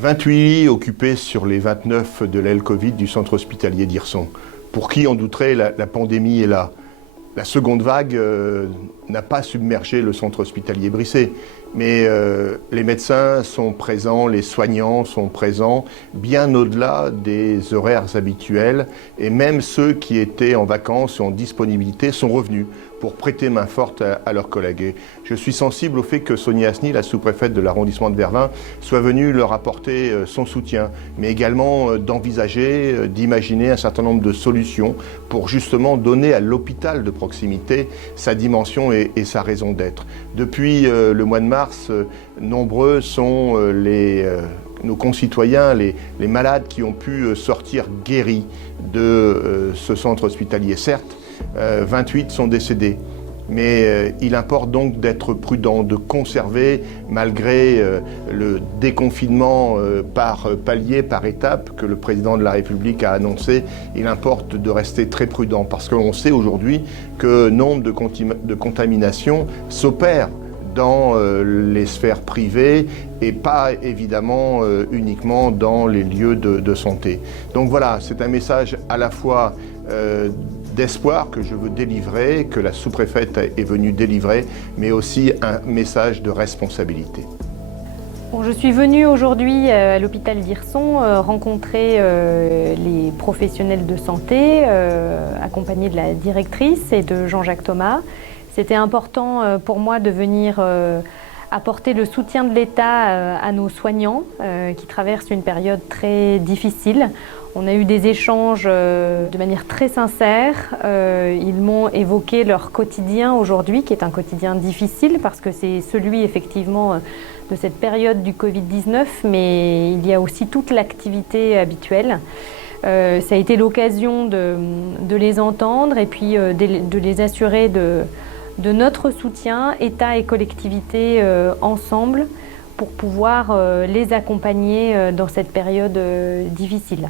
28 lits occupés sur les 29 de l'aile Covid du centre hospitalier d'Hirson. Pour qui on douterait, la pandémie est là. La seconde vague n'a pas submergé le centre hospitalier Brisset, mais les médecins sont présents, les soignants sont présents, bien au-delà des horaires habituels, et même ceux qui étaient en vacances ou en disponibilité sont revenus pour prêter main forte à leurs collègues. Et je suis sensible au fait que Sonia Asni, la sous-préfète de l'arrondissement de Vervins, soit venue leur apporter son soutien, mais également d'envisager, d'imaginer un certain nombre de solutions pour justement donner à l'hôpital de proximité sa dimension et sa raison d'être. Depuis le mois de mars, nombreux sont nos concitoyens, les malades qui ont pu sortir guéris de ce centre hospitalier. Certes, 28 sont décédés, mais il importe donc d'être prudent, de conserver, malgré le déconfinement par palier, par étape que le président de la République a annoncé, il importe de rester très prudent parce qu'on sait aujourd'hui que nombre de contaminations s'opèrent dans les sphères privées et pas évidemment uniquement dans les lieux de santé. Donc voilà, c'est un message à la fois d'espoir que je veux délivrer, que la sous-préfète est venue délivrer, mais aussi un message de responsabilité. Bon, je suis venue aujourd'hui à l'hôpital d'Hirson rencontrer les professionnels de santé, accompagnés de la directrice et de Jean-Jacques Thomas. C'était important pour moi de venir apporter le soutien de l'État à nos soignants qui traversent une période très difficile. On a eu des échanges de manière très sincère. Ils m'ont évoqué leur quotidien aujourd'hui, qui est un quotidien difficile parce que c'est celui effectivement de cette période du Covid-19, mais il y a aussi toute l'activité habituelle. Ça a été l'occasion de les entendre et puis de les assurer de notre soutien, État et collectivités ensemble, pour pouvoir les accompagner dans cette période difficile.